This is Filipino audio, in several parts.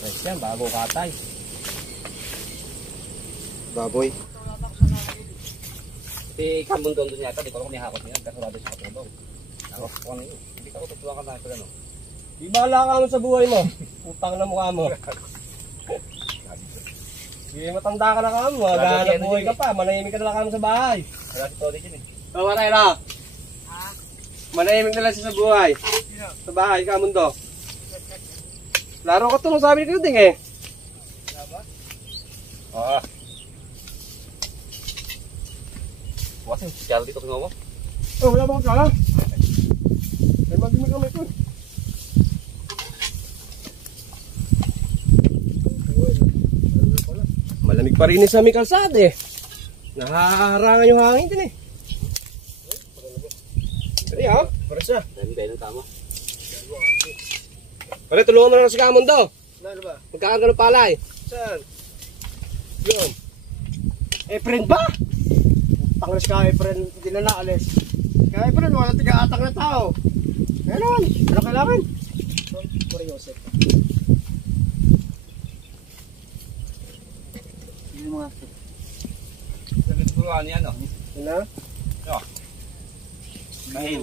Fresh yan, bago katay. Baboy. Kasi kambon doon yata, di ko lang kumihakot niya. Kasurado siya katulong. Ako, ano yun? Hindi ka ko tutuwa ka na ito ano. Di bahala ka mo sa buhay mo. Utang na mukha mo. Di matanda ka na ka mo. Maghahanap buhay ka pa. Manahimik ka na lang ka mo sa bahay. Wala si Tony dyan eh. Tawaray na. Manahimik na lang siya sa buhay. Sa bahay ka mundo. Laro ka ito. Sabi ko din eh. Oo. Bukas yung sisyal dito kung mo. Oh, wala ba ka? Ay, magdumi kami ito. Malamig pa rin sa aming kalsada eh. Nahaharangan yung hangin din eh. Pwede ha? Para siya. Dami kayo ng tama. Pare, tulungan mo na lang si Kamon daw. Ano ba? Magkakarga ng palay. Saan? Yun. Efren ba? Tanglas ka, Efren. Hindi na naalis. Kaya Efren, wala tiga-atang na tao. Meron. Ano kailangan? Pura Yosef. Hindi mga... Sabi ko ano yan o. Ano? Mahil.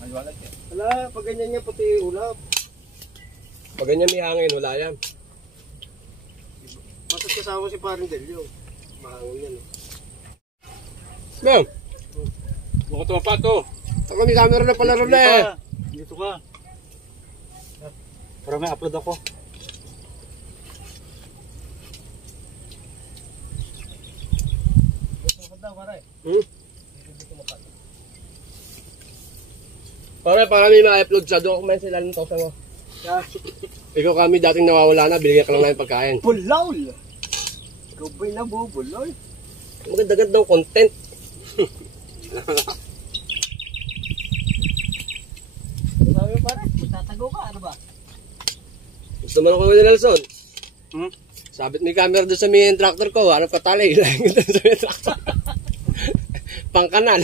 Maliwanag yan. Wala, pag ganyan niya puti ulap. Pag ganyan may hangin, wala yan. Masat kasama si Paring Delio. Mahangin yan. Ma'am. Buka ito pa ito. Ako may camera na pala rin eh. Dito ka. Para may upload ako. Para may ma-upload sa document sila ng tosa mo. Ikaw kami dating nawawala na, binigyan ka lang namin pagkain. Bulawl! Ikaw ba'y nabubulol? Maganda-ganda ng content. Sabi mo pare, magtatago ka, ano ba? Gusto mo na ko ni Nelson? Hmm? Sabit may camera doon sa may tractor ko. Anong patali? Ilangin doon sa may tractor. Pangkanal.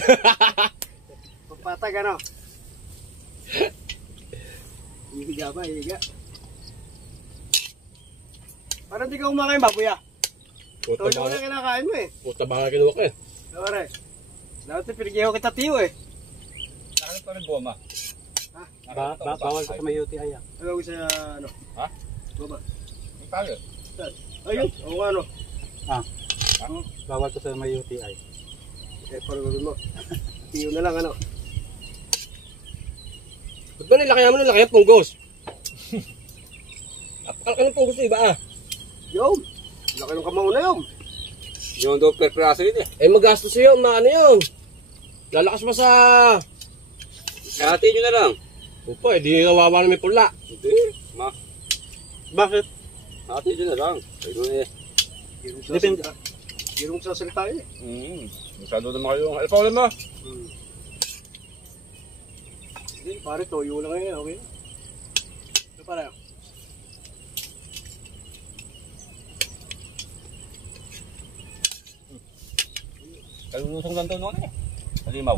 Pagpatag ano? Hihiga ba? Hihiga? Parang di ka kumakain baboy ah. Puta Toyo na kinakain mo eh. Puta baka kinuha ka eh. Pare, dapat pinigyan kita tiyo eh. Nakakit pa rin goma. Bawal ka sa may UTI ah. Ano sa ano? Ha? Baba. Ang tayo. Ayun, o ano? Bawal ko sa may UTI. Eh, parang mo. Tiyo na lang ano. Ba't ba nilakayan mo ng laki ang punggos? Apakal ka ng punggos na iba ah. Yun, laki ng kamao na yun. Yung do per praso yun eh. Eh magastos yun, maano yun. Lalakas pa sa... Hati nyo na lang. Opo, eh di kawawa na may pula. Hindi. Bakit? Hati nyo na lang. Ayun eh. Depende. Hindi mo sasalita yun eh. Masyado naman kayo. Ano pa ulit mo? Hindi, pare, toyo lang ngayon, okay? Ano pare? Kalulusong lang daw noon eh. Halimaw.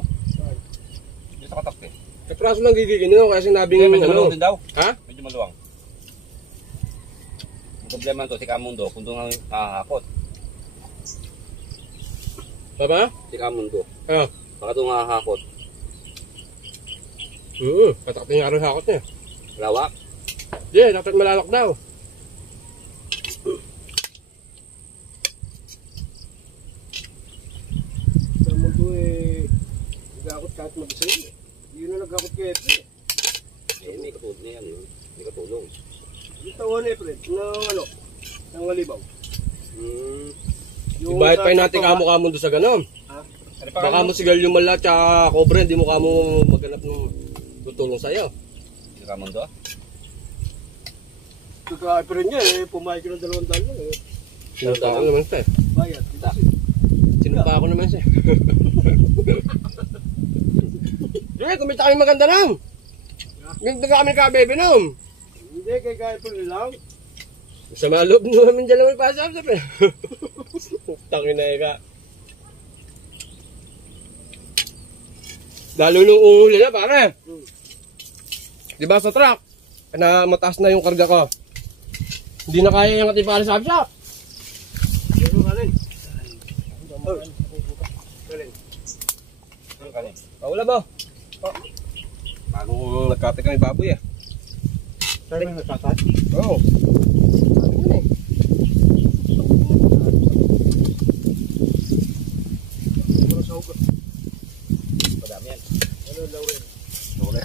Dito sa katak eh. Kapraso lang gigigin nyo kasi sinabi nga Medyo maluwang ano. din daw. Ha? Medyo maluwang. Ang problema nito si Kamundo kung doon ang nakakapot. Baba? Si Kamundo. Ah. Baka doon nakakapot. Patakting nga rin hakot niya. Lawak. Yeah, dapat malalak daw. Sa mundo eh, nagakot kahit mag-isa yun eh. Yun na nagakot kay Efren eh. Eh, may katulong na yan. May katulong. Yung taon Efren, ng ano, ng Halimaw. Ibayad pa natin kamo-kamo doon sa ganon. Ha? Baka mo sigal yung mala tsaka cobra, hindi mo kamo maghanap ng tutulong sa'yo. Si Kamundo? Kaka-Efren niya eh, pumayag ka ng 200 lang eh. Sinunta ko naman siya eh. Bayad. Sinunta ko naman siya eh. Sige, kumita kami maganda nam. Ganda ka kami kabebe nam. Hindi, kay Efren lang. Sa maloob namin dyan naman pasap sabi. Tangin na eka. Lalo nung uhuli na pare. Diba sa truck? Na mataas na yung karga ko. Hindi na kaya yung ating pala sa shop. Ano kanin? Kanin. Paula ba? Bagong nagkate kami baboy eh. Tayo may nagkakat? Oo. Ano eh? Ano sa ugat? Madami yan. Ano Lauren? Dole.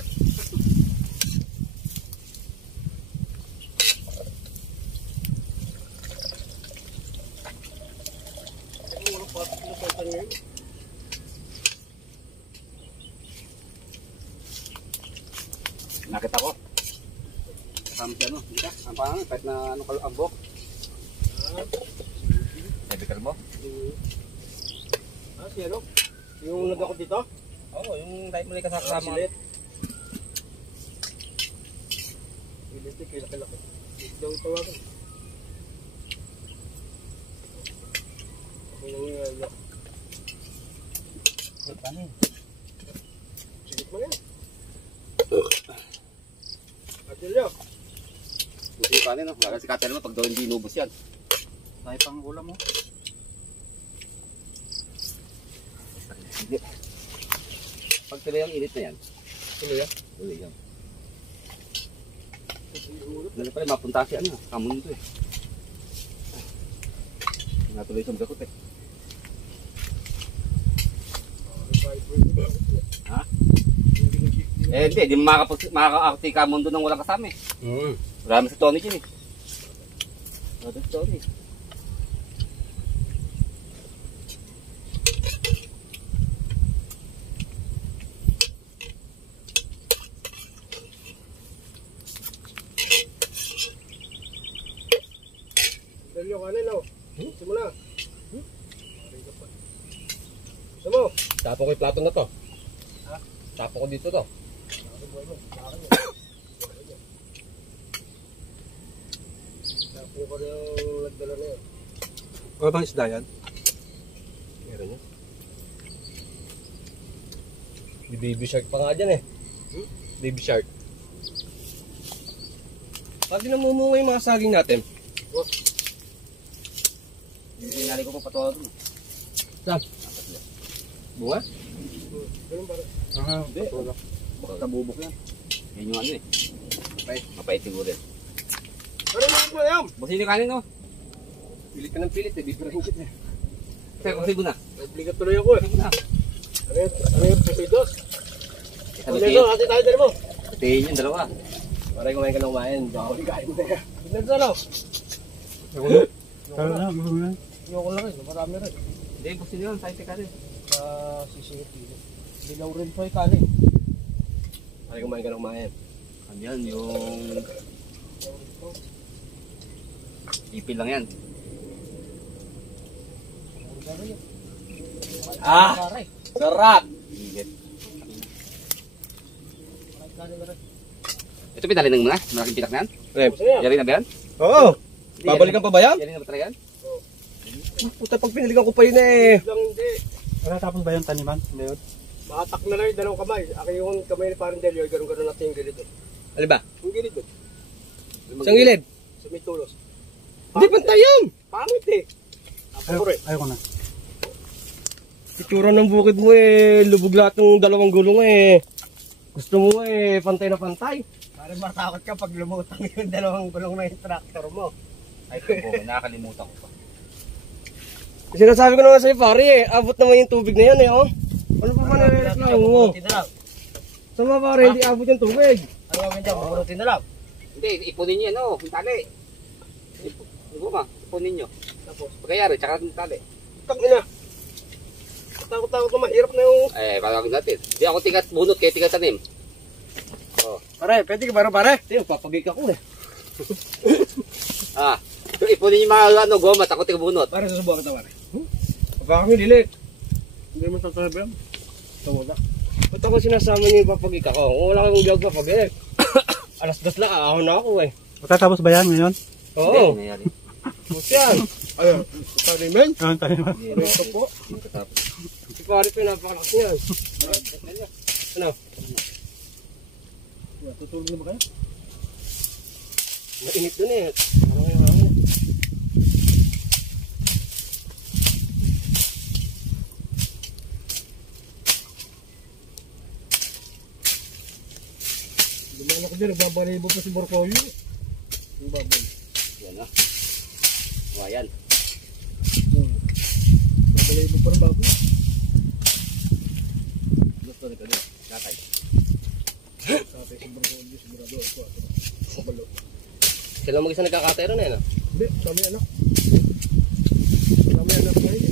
Ano pa? Ano pa ito ngayon? Nakita ko. Kasama si ano, hindi ka? Ang pangalan, kahit na ano ambok. Sabi ka mo? Si ano? Yung nag ako dito? Oo, yung dahil mo lang kasama. Silit. Silit, kilaki-laki. Daw ito ako. Okay lang yung ano. Silit mo yan. Adilyo. Buti yung kanin, no? Wala si Kater mo, pag daw hindi inubos yan. Tayo pang ulam mo. Hindi. Pag tuloy ang init na yan. Tuloy ah. Tuloy yan. Dali pala, mapunta si ano, kamon ito eh. Natuloy sa magkakot eh. Ha? Eh hindi, di makaka-akti kamon doon nang walang kasama eh. Marami si Tony dyan eh. Marami si Tony. Adilyo kanin o. Simula. Gusto mo? Tapo ko yung plato na to. Ha? Tapo ko dito to. Tapo ko na yung nagdala na yun. Ano bang isda yan? Meron yun. May baby shark pa nga dyan eh. Baby shark. Pag namumunga yung mga saging natin. Yung nari ko pa patuwa doon. Saan? Bunga? Ganun para. Hindi. Baka kabubok yan. Yan yung ano eh. Mapait siguro yan. Ano yung mo yan? Busin yung kanin no? Pilit ka ng pilit eh. Bibirahin kita eh. Kasi ko na. Obligatory ako eh. Na. Ano yung pusidos? Sabi Ano yun? Ate tayo din mo. Tayo yung dalawa. Parang kumain ka ng kumain. Baka Kain mo na yan. Tignan sa ano? Tara na, gusto mo na. Ayoko lang rin. Marami rin. Hindi, busin yun. Sa'yo kanin. Sa CCTV. Dilaw rin po yung kanin. Parang kumain ka ng kumain. Ano yan? Yung ipil lang yan. Ah! Sarap! Higit. Kanin na rin. Ito pinalin ng mga? Malaking pitak na yan? Rep. Yari na ba yan? Oo! Babalikan pa ba yan? Yari na ba talaga yan? Puta, pag pinalikan ko pa yun eh. Lang hindi. Tapos ba yung taniman? Hindi yun. Matak na lang yung dalawang kamay. Akin yung kamay ni parang Delio. Ganun-ganun natin yung gilid doon. Ano ba? Yung gilid doon. Isang gilid? Sa may tulos. Hindi pantay yun! Pangit eh. Ako rin. Ayoko na. Itsura ng bukid mo eh. Lubog lahat ng dalawang gulong eh. Gusto mo eh, pantay na pantay. Parang matakot ka pag lumutang yung dalawang gulong na yung tractor mo. Ay, ko, nakakalimutan ko pa. Sinasabi ko naman sa'yo pare eh. Abot naman yung tubig na yan eh oh. Ano pa ba nare-reklamo mo? Bubunutin na lang. Sama pare, hindi abot yung tubig. Ano gagawin dyan? Bubunutin na lang. Hindi, ipunin niyo ano, yung tali. Ipo ma, ipunin niyo. Tapos, Pagkayari, tsaka yung tali. tang ina. Takot-takot na mahirap na yung... Eh, palagin natin. Di ako tigat bunot, kaya tigat tanim. Oh. Pare, pwede ka ba pare? Hindi, papagay ka ko eh. Ah, ipunin niyo mga ano, goma, ako tigat bunot. Pare, susubukan kita pare. Baka kami dili. Hindi mo sasabi yan. Tawag na. Ba't ako sinasama niyo yung papagay ka ko? Kung wala kang gag papagay. Alas 2 lang, ahon na ako eh. Matatapos ba yan ngayon? Oo. Hindi, nangyari. Bus yan. Ayun, tanimen. Ayun, taniman. Hindi, Ito po. hindi katapos. Si pare pa napakalakas niyan. Ano? Tutulog na ba kayo? Mainit dun eh. Parang Hindi, nagbabalibo pa si Borcolio. Yung baboy. Yan na. O, ayan. Nagbabalibo pa ng baboy. Gusto nito din. Katay. Tatay si Borcolio, sigurado. Kabalo. Sila mag-isa nagkakatero na yun, ah. Hindi, kami anak. Kami anak ngayon.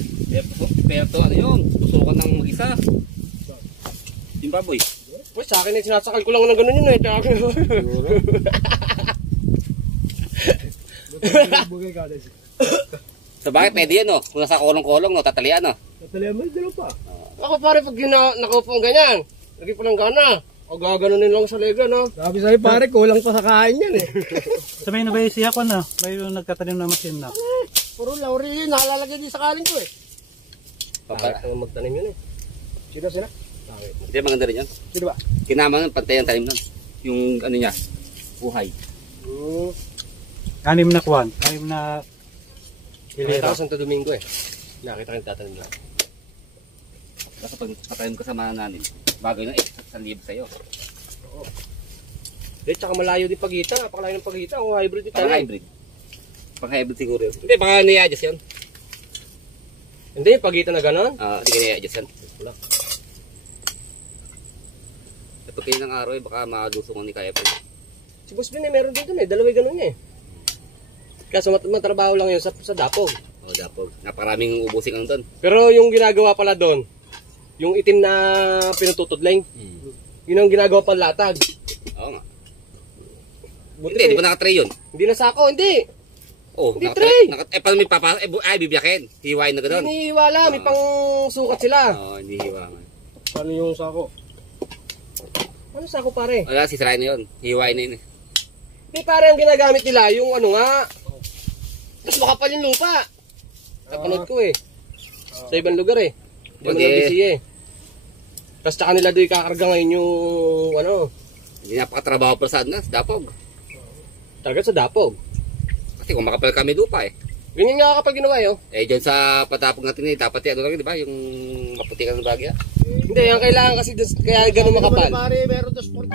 Pero to, ano yun? Tusukan ng mag-isa. Yung baboy. Uy, sa akin sinasakal ko lang ng ganun yun eh. Tsaka Bugay ka dahil. So bakit pwede yan, no? Kung nasa kolong-kolong, no? Tatalian, no? Tatalihan mo, dalaw pa. ako pare pag nakaupo ang ganyan. Lagi pa lang gana. O gaganunin lang sa lega, no? Sabi sa'yo pare, kulang pa sa kain yan eh. Sabi na ba yung siya ko na? May yung nagtatanim na masin na. Puro lauri yun, nakalalagay din sa kaling ko eh. Bakit ang magtanim yun eh? Sino? Hindi, maganda rin yan. Sino ba? Kinama nun, pantay ang tanim nun. Yung ano niya, buhay. Anim na kwan. Anim na Nakita hilera. ko Santo Domingo eh. Nakita ko yung tatanim lang. Kasi pag patanim ka sa mananim, bagay na sa liib sa'yo. Eh, tsaka malayo din pagitan. Napakalayo ng pagitan. O hybrid din Pang tayo. hybrid. Pang hybrid siguro yun. Hindi, baka nai-adjust yun. Hindi, pagitan na gano'n. Hindi ka nai-adjust yan. Wala. Kapag kayo ng araw, baka makadusong ni Kaya pa. Si Boss Ben eh, meron din doon eh. Dalaway gano'n eh. Kaso matrabaho lang yun sa dapog. O, dapog. Napakaraming ubusing ang doon. Pero yung ginagawa pala doon, yung itim na pinututudling, yun ang ginagawa pang latag. Oo nga. Buti Hindi, di ba naka-tray yun? Hindi na sako, hindi. Oh, Hindi naka-tray. tray. Paano may papasok? Bibiyakin. Hiwain na gano'n. Hindi hiwala, may pang sukat sila. Oo, hindi hiwa. Paano yung sako? Ano sako pare? Wala, sisirain na yun. Hiwain na yun eh. Hindi pare, ang ginagamit nila, yung ano nga, mas makapal yung lupa. Napanood ko eh. Sa ibang lugar eh. Hindi mo Okay. na busy eh. Tapos tsaka nila doon kakarga ngayon yung ano, Hindi napakatrabaho pa sa na, sa dapog. talaga sa dapog. Kasi kung makapal kami lupa eh. Ganyan nga kapag ginawa eh, oh. Eh, dyan sa patapog natin eh, dapat yan, ano lang, di ba? Yung maputi ka ng bagya. Hindi, ang kailangan kasi kaya ganun makapal. Pare, meron to sport.